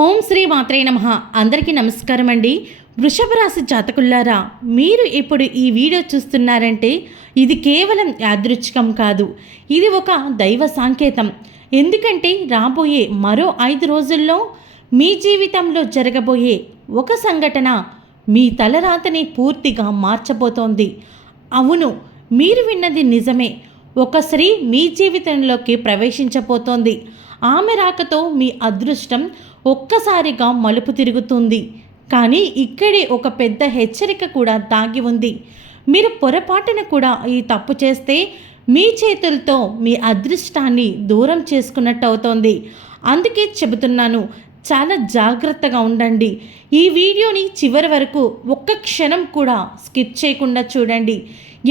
ఓం శ్రీ మాత్రే నమః. అందరికీ నమస్కారం అండి. వృషభ రాశి జాతకులారా, మీరు ఇప్పుడు ఈ వీడియో చూస్తున్నారంటే ఇది కేవలం యాదృచ్ఛికం కాదు, ఇది ఒక దైవ సాంకేతం. ఎందుకంటే రాబోయే మరో 5 రోజుల్లో మీ జీవితంలో జరగబోయే ఒక సంఘటన మీ తలరాతని పూర్తిగా మార్చబోతోంది. అవును, మీరు విన్నది నిజమే. ఒక స్త్రీ మీ జీవితంలోకి ప్రవేశించబోతోంది. ఆమె రాకతో మీ అదృష్టం ఒక్కసారిగా మలుపు తిరుగుతుంది. కానీ ఇక్కడే ఒక పెద్ద హెచ్చరిక కూడా దాగి ఉంది. మీరు పొరపాటున కూడా ఈ తప్పు చేస్తే మీ చేతులతో మీ అదృష్టాన్ని దూరం చేసుకున్నట్టు అవుతోంది. అందుకే చెబుతున్నాను, చాలా జాగ్రత్తగా ఉండండి. ఈ వీడియోని చివరి వరకు ఒక్క క్షణం కూడా స్కిప్ చేయకుండా చూడండి.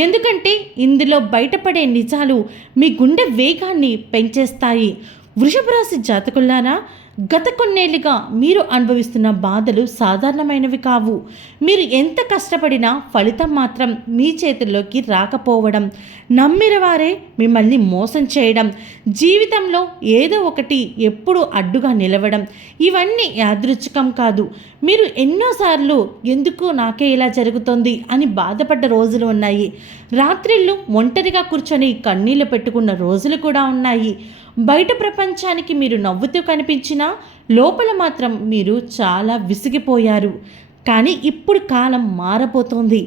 ఎందుకంటే ఇందులో బయటపడే నిజాలు మీ గుండె వేగాన్ని పెంచేస్తాయి. వృషభ రాశి జాతకులారా, గత కొన్నేళ్లుగా మీరు అనుభవిస్తున్న బాధలు సాధారణమైనవి కావు. మీరు ఎంత కష్టపడినా ఫలితం మాత్రం మీ చేతుల్లోకి రాకపోవడం, నమ్మిన వారే మిమ్మల్ని మోసం చేయడం, జీవితంలో ఏదో ఒకటి ఎప్పుడూ అడ్డుగా నిలవడం, ఇవన్నీ యాదృచ్ఛికం కాదు. మీరు ఎన్నోసార్లు ఎందుకు నాకే ఇలా జరుగుతుంది అని బాధపడ్డ రోజులు ఉన్నాయి. రాత్రిళ్ళు ఒంటరిగా కూర్చొని కన్నీళ్లు పెట్టుకున్న రోజులు కూడా ఉన్నాయి. బయట ప్రపంచానికి మీరు నవ్వుతూ కనిపించినా లోపల మాత్రం మీరు చాలా విసిగిపోయారు. కానీ ఇప్పుడు కాలం మారబోతోంది.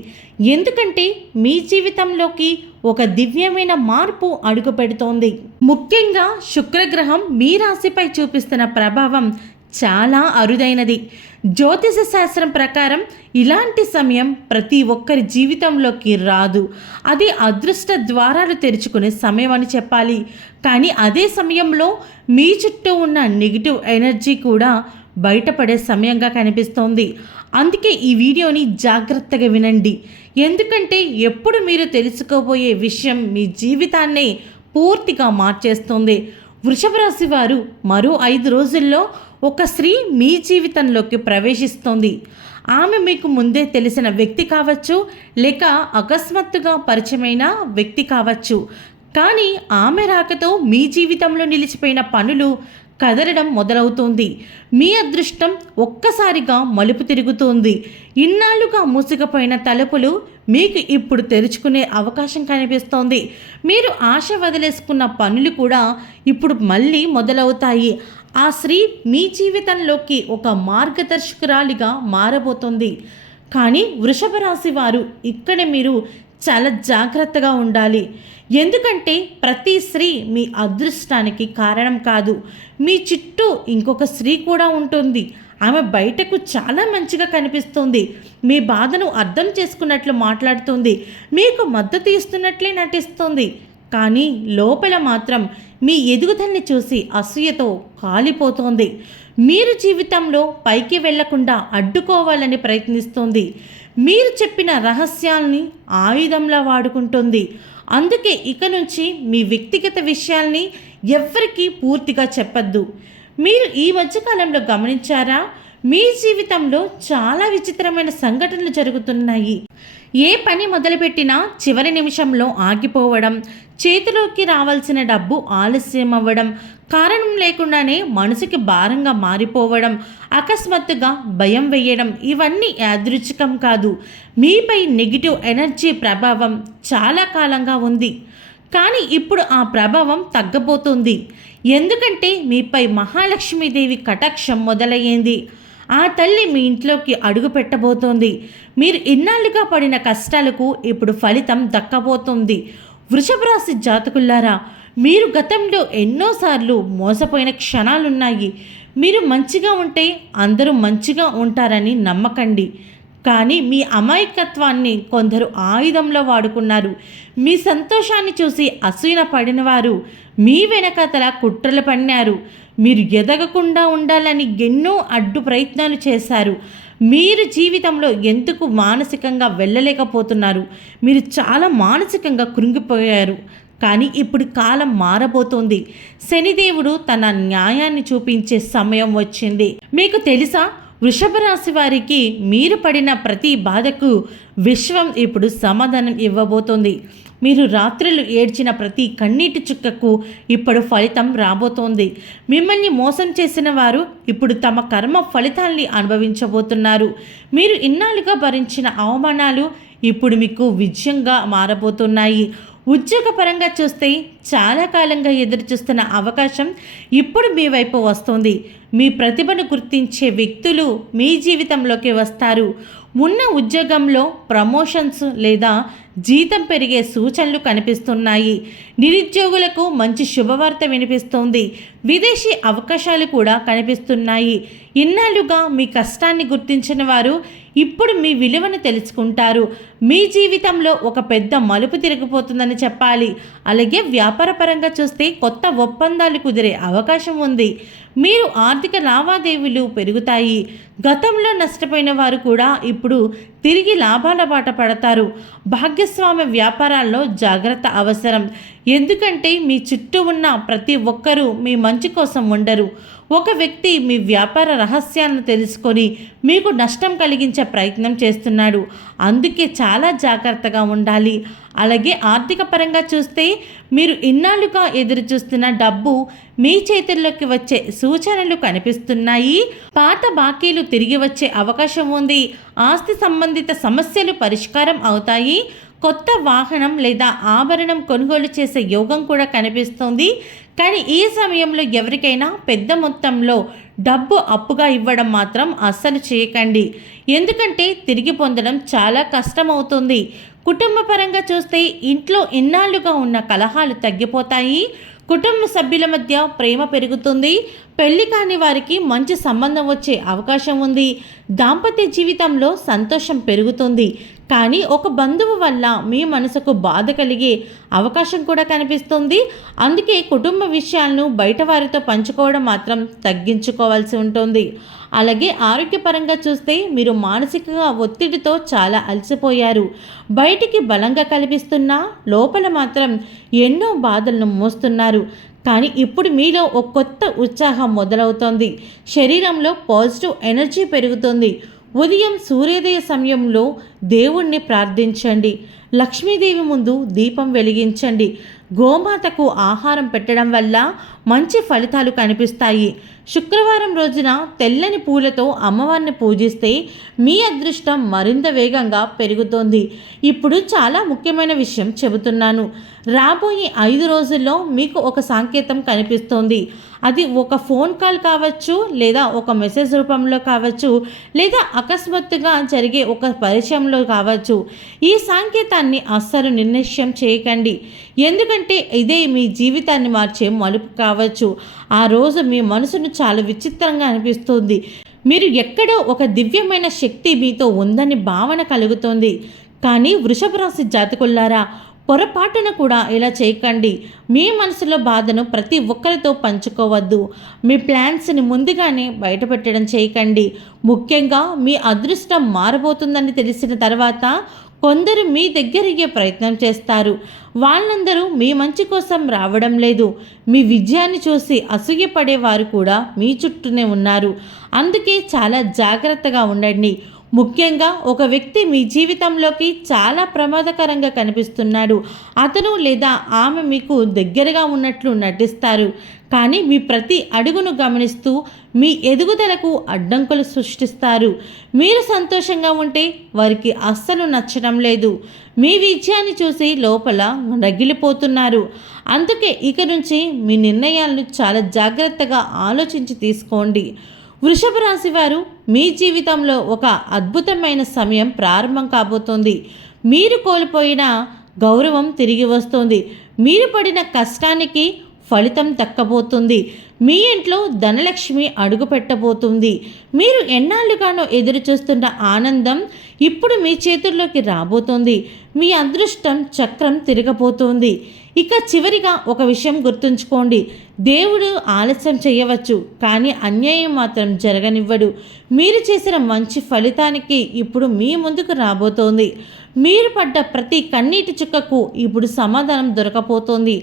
ఎందుకంటే మీ జీవితంలోకి ఒక దివ్యమైన మార్పు అడుగు పెడుతోంది. ముఖ్యంగా శుక్రగ్రహం మీ రాశిపై చూపిస్తున్న ప్రభావం చాలా అరుదైనది. జ్యోతిష శాస్త్రం ప్రకారం ఇలాంటి సమయం ప్రతి ఒక్కరి జీవితంలోకి రాదు. అది అదృష్ట ద్వారాలు తెరుచుకునే సమయం అని చెప్పాలి. కానీ అదే సమయంలో మీ చుట్టూ ఉన్న నెగిటివ్ ఎనర్జీ కూడా బయటపడే సమయంగా కనిపిస్తోంది. అందుకే ఈ వీడియోని జాగ్రత్తగా వినండి. ఎందుకంటే ఎప్పుడు మీరు తెలుసుకోబోయే విషయం మీ జీవితాన్నే పూర్తిగా మార్చేస్తుంది. వృషభ రాశి వారు మరో 5 రోజుల్లో ఒక స్త్రీ మీ జీవితంలోకి ప్రవేశిస్తోంది. ఆమె మీకు ముందే తెలిసిన వ్యక్తి కావచ్చు, లేక అకస్మాత్తుగా పరిచయమైన వ్యక్తి కావచ్చు. కానీ ఆమె రాకతో మీ జీవితంలో నిలిచిపోయిన పనులు కదలడం మొదలవుతుంది. మీ అదృష్టం ఒక్కసారిగా మలుపు తిరుగుతుంది. ఇన్నాళ్లుగా మూసుకుపోయిన తలుపులు మీకు ఇప్పుడు తెరుచుకునే అవకాశం కనిపిస్తోంది. మీరు ఆశ వదిలేసుకున్న పనులు కూడా ఇప్పుడు మళ్ళీ మొదలవుతాయి. ఆ స్త్రీ మీ జీవితంలోకి ఒక మార్గదర్శకురాలిగా మారబోతుంది. కానీ వృషభ రాశి వారు ఇక్కడ మీరు చాలా జాగ్రత్తగా ఉండాలి. ఎందుకంటే ప్రతి స్త్రీ మీ అదృష్టానికి కారణం కాదు. మీ చుట్టూ ఇంకొక స్త్రీ కూడా ఉంటుంది. ఆమె బయటకు చాలా మంచిగా కనిపిస్తుంది. మీ బాధను అర్థం చేసుకున్నట్లు మాట్లాడుతుంది. మీకు మద్దతు ఇస్తున్నట్లే నటిస్తుంది. కానీ లోపల మాత్రం మీ ఎదుగుదలని చూసి అసూయతో కాలిపోతోంది. మీరు జీవితంలో పైకి వెళ్లకుండా అడ్డుకోవాలని ప్రయత్నిస్తుంది. మీరు చెప్పిన రహస్యాల్ని ఆయుధంలా వాడుకుంటుంది. అందుకే ఇక నుంచి మీ వ్యక్తిగత విషయాల్ని ఎవ్వరికీ పూర్తిగా చెప్పద్దు. మీరు ఈ మధ్యకాలంలో గమనించారా, మీ జీవితంలో చాలా విచిత్రమైన సంఘటనలు జరుగుతున్నాయి. ఏ పని మొదలుపెట్టినా చివరి నిమిషంలో ఆగిపోవడం, చేతిలోకి రావాల్సిన డబ్బు ఆలస్యం అవ్వడం, కారణం లేకుండానే మనసుకి భారంగా మారిపోవడం, అకస్మాత్తుగా భయం వేయడం, ఇవన్నీ యాదృచ్ఛికం కాదు. మీపై నెగిటివ్ ఎనర్జీ ప్రభావం చాలా కాలంగా ఉంది. కానీ ఇప్పుడు ఆ ప్రభావం తగ్గబోతుంది. ఎందుకంటే మీపై మహాలక్ష్మీదేవి కటాక్షం మొదలయ్యింది. ఆ తల్లి మీ ఇంట్లోకి అడుగు పెట్టబోతోంది. మీరు ఇన్నాళ్ళుగా పడిన కష్టాలకు ఇప్పుడు ఫలితం దక్కబోతోంది. వృషభ రాశి జాతకులారా, మీరు గతంలో ఎన్నోసార్లు మోసపోయిన క్షణాలున్నాయి. మీరు మంచిగా ఉంటే అందరూ మంచిగా ఉంటారని నమ్మకండి. కానీ మీ అమాయకత్వాన్ని కొందరు ఆయుధంలో వాడుకున్నారు. మీ సంతోషాన్ని చూసి అసూయ పడిన వారు మీ వెనకతల కుట్రలు పన్నారు. మీరు ఎదగకుండా ఉండాలని ఎన్నో అడ్డు ప్రయత్నాలు చేశారు. మీరు జీవితంలో ఎందుకు మానసికంగా వెళ్ళలేకపోతున్నారు. మీరు చాలా మానసికంగా కృంగిపోయారు. కానీ ఇప్పుడు కాలం మారబోతోంది. శనిదేవుడు తన న్యాయాన్ని చూపించే సమయం వచ్చింది. మీకు తెలుసా, వృషభ రాశి వారికి మీరు పడిన ప్రతి బాధకు విశ్వం ఇప్పుడు సమాధానం ఇవ్వబోతోంది. మీరు రాత్రులు ఏడ్చిన ప్రతి కన్నీటి చుక్కకు ఇప్పుడు ఫలితం రాబోతోంది. మిమ్మల్ని మోసం చేసిన వారు ఇప్పుడు తమ కర్మ ఫలితాల్ని అనుభవించబోతున్నారు. మీరు ఇన్నాళ్ళుగా భరించిన అవమానాలు ఇప్పుడు మీకు విజయంగా మారబోతున్నాయి. ఉద్యోగపరంగా చూస్తే చాలా కాలంగా ఎదురుచూస్తున్న అవకాశం ఇప్పుడు మీ వైపు వస్తుంది. మీ ప్రతిభను గుర్తించే వ్యక్తులు మీ జీవితంలోకి వస్తారు. ఉన్న ఉద్యోగంలో ప్రమోషన్స్ లేదా జీతం పెరిగే సూచనలు కనిపిస్తున్నాయి. నిరుద్యోగులకు మంచి శుభవార్త వినిపిస్తోంది. విదేశీ అవకాశాలు కూడా కనిపిస్తున్నాయి. ఇన్నాళ్ళుగా మీ కష్టాన్ని గుర్తించిన వారు ఇప్పుడు మీ విలువను తెలుసుకుంటారు. మీ జీవితంలో ఒక పెద్ద మలుపు తిరిగిపోతుందని చెప్పాలి. అలాగే వ్యాపారపరంగా చూస్తే కొత్త ఒప్పందాలు కుదిరే అవకాశం ఉంది. మీరు ఆర్థిక లావాదేవీలు పెరుగుతాయి. గతంలో నష్టపోయిన వారు కూడా ఇప్పుడు తిరిగి లాభాల బాట పడతారు. భాగస్వామ్య వ్యాపారాల్లో జాగ్రత్త అవసరం. ఎందుకంటే మీ చుట్టూ ఉన్న ప్రతి ఒక్కరూ మీ మంచి కోసం ఉండరు. ఒక వ్యక్తి మీ వ్యాపార రహస్యాలను తెలుసుకొని మీకు నష్టం కలిగించే ప్రయత్నం చేస్తున్నాడు. అందుకే చాలా జాగ్రత్తగా ఉండాలి. అలాగే ఆర్థిక పరంగా చూస్తే మీరు ఇన్నాళ్ళుగా ఎదురు చూస్తున్న డబ్బు మీ చేతుల్లోకి వచ్చే సూచనలు కనిపిస్తున్నాయి. పాత బాకీలు తిరిగి వచ్చే అవకాశం ఉంది. ఆస్తి సంబంధిత సమస్యలు పరిష్కారం అవుతాయి. కొత్త వాహనం లేదా ఆభరణం కొనుగోలు చేసే యోగం కూడా కనిపిస్తుంది. కానీ ఈ సమయంలో ఎవరికైనా పెద్ద మొత్తంలో డబ్బు అప్పుగా ఇవ్వడం మాత్రం అస్సలు చేయకండి. ఎందుకంటే తిరిగి పొందడం చాలా కష్టమవుతుంది. కుటుంబ పరంగా చూస్తే ఇంట్లో ఇన్నాళ్ళుగా ఉన్న కలహాలు తగ్గిపోతాయి. కుటుంబ సభ్యుల మధ్య ప్రేమ పెరుగుతుంది. పెళ్లి కాని వారికి మంచి సంబంధం వచ్చే అవకాశం ఉంది. దాంపత్య జీవితంలో సంతోషం పెరుగుతుంది. కానీ ఒక బంధువు వల్ల మీ మనసుకు బాధ కలిగే అవకాశం కూడా కనిపిస్తుంది. అందుకే కుటుంబ విషయాలను బయట వారితో పంచుకోవడం మాత్రం తగ్గించుకోవాల్సి ఉంటుంది. అలాగే ఆరోగ్యపరంగా చూస్తే మీరు మానసిక ఒత్తిడితో చాలా అలసిపోయారు. బయటికి బలంగా కనిపిస్తున్నా లోపల మాత్రం ఎన్నో బాధలను మోస్తున్నారు. కానీ ఇప్పుడు మీలో ఒక కొత్త ఉత్సాహం మొదలవుతోంది. శరీరంలో పాజిటివ్ ఎనర్జీ పెరుగుతుంది. ఉదయం సూర్యోదయ సమయంలో దేవుణ్ణి ప్రార్థించండి. లక్ష్మీదేవి ముందు దీపం వెలిగించండి. గోమాతకు ఆహారం పెట్టడం వల్ల మంచి ఫలితాలు కనిపిస్తాయి. శుక్రవారం రోజున తెల్లని పూలతో అమ్మవారిని పూజిస్తే మీ అదృష్టం మరింత వేగంగా పెరుగుతోంది. ఇప్పుడు చాలా ముఖ్యమైన విషయం చెబుతున్నాను. రాబోయే 5 రోజుల్లో మీకు ఒక సంకేతం కనిపిస్తోంది. అది ఒక ఫోన్ కాల్ కావచ్చు, లేదా ఒక మెసేజ్ రూపంలో కావచ్చు, లేదా అకస్మాత్తుగా జరిగే ఒక పరిచయంలో కావచ్చు. ఈ సంకేతాన్ని అస్సలు నిర్లక్ష్యం చేయకండి. ఎందుకంటే ఇదే మీ జీవితాన్ని మార్చే మలుపు కావచ్చు. ఆ రోజు మీ మనసును చాలా విచిత్రంగా అనిపిస్తుంది. మీరు ఎక్కడో ఒక దివ్యమైన శక్తి మీతో ఉందని భావన కలుగుతోంది. కానీ వృషభ రాశి జాతకులారా, పొరపాటున కూడా ఇలా చేయకండి. మీ మనసులో బాధను ప్రతి ఒక్కరితో పంచుకోవద్దు. మీ ప్లాన్స్ని ముందుగానే బయటపెట్టడం చేయకండి. ముఖ్యంగా మీ అదృష్టం మారబోతుందని తెలిసిన తర్వాత కొందరు మీ దగ్గరయ్యే ప్రయత్నం చేస్తారు. వాళ్ళందరూ మీ మంచి కోసం రావడం లేదు. మీ విజయాన్ని చూసి అసూయపడేవారు కూడా మీ చుట్టూనే ఉన్నారు. అందుకే చాలా జాగ్రత్తగా ఉండండి. ముఖ్యంగా ఒక వ్యక్తి మీ జీవితంలోకి చాలా ప్రమాదకరంగా కనిపిస్తున్నాడు. అతను లేదా ఆమె మీకు దగ్గరగా ఉన్నట్లు నటిస్తారు. కానీ మీ ప్రతి అడుగును గమనిస్తూ మీ ఎదుగుదలకు అడ్డంకులు సృష్టిస్తారు. మీరు సంతోషంగా ఉంటే వారికి అస్సలు నచ్చడం లేదు. మీ విజయాన్ని చూసి లోపల రగిలిపోతున్నారు. అందుకే ఇక నుంచి మీ నిర్ణయాలను చాలా జాగ్రత్తగా ఆలోచించి తీసుకోండి. వృషభ రాశి వారు, మీ జీవితంలో ఒక అద్భుతమైన సమయం ప్రారంభం కాబోతోంది. మీరు కోల్పోయిన గౌరవం తిరిగి వస్తుంది. మీరు పడిన కష్టానికి ఫలితం దక్కబోతుంది. మీ ఇంట్లో ధనలక్ష్మి అడుగు పెట్టబోతుంది. మీరు ఎన్నాళ్ళుగానో ఎదురు చూస్తున్న ఆనందం ఇప్పుడు మీ చేతుల్లోకి రాబోతోంది. మీ అదృష్టం చక్రం తిరగబోతోంది. ఇక చివరిగా ఒక విషయం గుర్తుంచుకోండి. దేవుడు ఆలస్యం చేయవచ్చు, కానీ అన్యాయం మాత్రం జరగనివ్వడు. మీరు చేసిన మంచి ఫలితానికి ఇప్పుడు మీ ముందుకు రాబోతోంది. మీరు పడ్డ ప్రతి కన్నీటి చుక్కకు ఇప్పుడు సమాధానం దొరకపోతోంది.